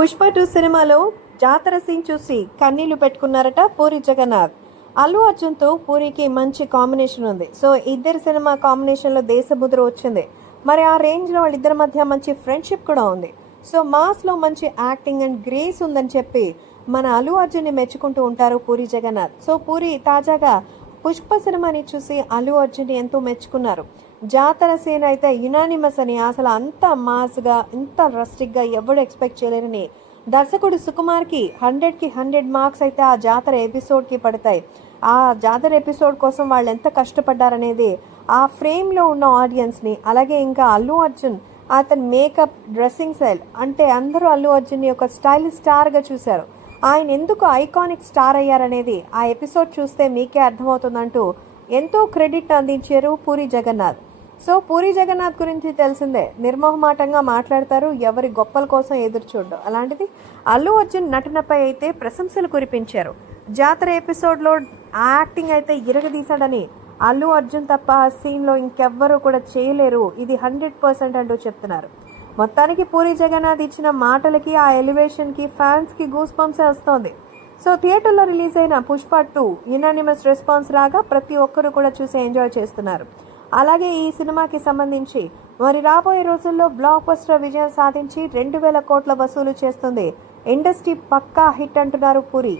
Pushpa two సినిమాలో జాతర scene చూసి కన్నీళ్ళు పెట్టుకున్నారట పూరి జగన్నాథ్. అల్లు అర్జున్తో పూరికి మంచి కాంబినేషన్ ఉంది. సో ఇద్దరు సినిమా కాంబినేషన్లో దేశముద్ర వచ్చింది. మరి ఆ రేంజ్లో వాళ్ళిద్దరి మధ్య మంచి ఫ్రెండ్షిప్ కూడా ఉంది. సో మాస్లో మంచి యాక్టింగ్ అండ్ గ్రేస్ ఉందని చెప్పి మన అల్లు అర్జున్ని మెచ్చుకుంటూ ఉంటారు పూరి జగన్నాథ్. సో పూరి తాజాగా పుష్ప సినిమాని చూసి అల్లు అర్జున్ ఎంతో మెచ్చుకున్నారు. జాతర సీన్ అయితే యునానిమస్ అని అసలు అంత మాస్గా ఇంత రస్టిక్గా ఎవడు ఎక్స్పెక్ట్ చేయలేరని దర్శకుడు సుకుమార్కి హండ్రెడ్కి హండ్రెడ్ మార్క్స్ అయితే ఆ జాతర ఎపిసోడ్కి పడతాయి. ఆ జాతర ఎపిసోడ్ కోసం వాళ్ళు ఎంత కష్టపడ్డారనేది ఆ ఫ్రేమ్లో ఉన్న ఆడియన్స్ని అలాగే ఇంకా అల్లు అర్జున్ అతని మేకప్ డ్రెస్సింగ్ స్టైల్ అంటే అందరూ అల్లు అర్జున్ని ఒక స్టైల్ స్టార్గా చూశారు. ఆయన ఎందుకు ఐకానిక్ స్టార్ అయ్యారనేది ఆ ఎపిసోడ్ చూస్తే మీకే అర్థమవుతుందంటూ ఎంతో క్రెడిట్ అందించారు పూరి జగన్నాథ్. సో పూరి జగన్నాథ్ గురించి తెలిసిందే. నిర్మోహమాటంగా మాట్లాడతారు. ఎవరి గొప్పల కోసం ఎదురు చూడడం. అలాంటిది అల్లు అర్జున్ నటనపై అయితే ప్రశంసలు కురిపించారు. జాతర ఎపిసోడ్లో ఆ యాక్టింగ్ అయితే ఇరగదీశాడని అల్లు అర్జున్ తప్ప ఆ సీన్లో ఇంకెవ్వరూ కూడా చేయలేరు. ఇది హండ్రెడ్ పర్సెంట్ అంటూ చెప్తున్నారు. మొత్తానికి పూరి జగన్నాథ్ ఇచ్చిన మాటలకి ఆ ఎలివేషన్కి ఫ్యాన్స్కి గూస్ పంప్సే వస్తోంది. సో థియేటర్లో రిలీజ్ అయిన పుష్ప టూ యునానిమస్ రెస్పాన్స్ రాగా ప్రతి ఒక్కరు కూడా చూసి ఎంజాయ్ చేస్తున్నారు. అలాగే ఈ సినిమాకి సంబంధించి మరి రాబోయే రోజుల్లో బ్లాక్ బస్టర్ విజయం సాధించి రెండు వేల కోట్ల వసూలు చేస్తుంది. ఇండస్ట్రీ పక్కా హిట్ అంటున్నారు పూరి.